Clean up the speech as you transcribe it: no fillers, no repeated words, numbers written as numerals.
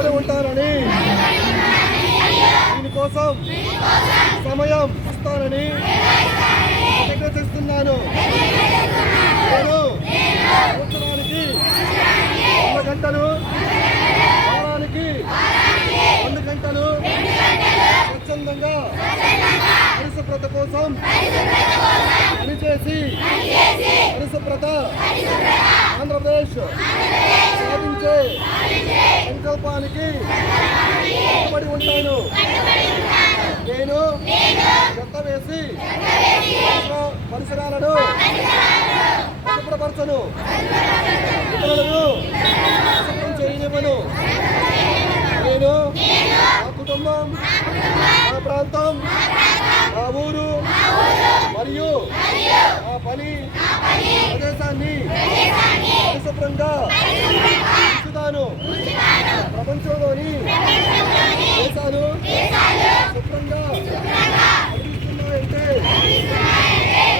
కట్టుబడి ఉంటానని దీనికోసం సమయం ఇస్తానని ప్రతిజ్ఞ చేస్తున్నాను. నేను సంవత్సరానికి 100 గంటలు, వారానికి 2 గంటలు స్వచ్ఛందంగా పరిశుభ్రత కోసం పనిచేసి పరిశుభ్రత ఆంధ్రప్రదేశ్ సాధించే సంకల్పానికి కట్టుబడి ఉంటాను. నేను చెత్త వేసి పరిసరాలను శుభ్రపరచను, ఇతరులను శుభ్రం చేయనివ్వను. నేను నా కుటుంబం, నా ప్రాంతం, నా ఊరు మరియు నా పని ప్రదేశాన్ని పరిశుభ్రంగా ఉంచుతాను.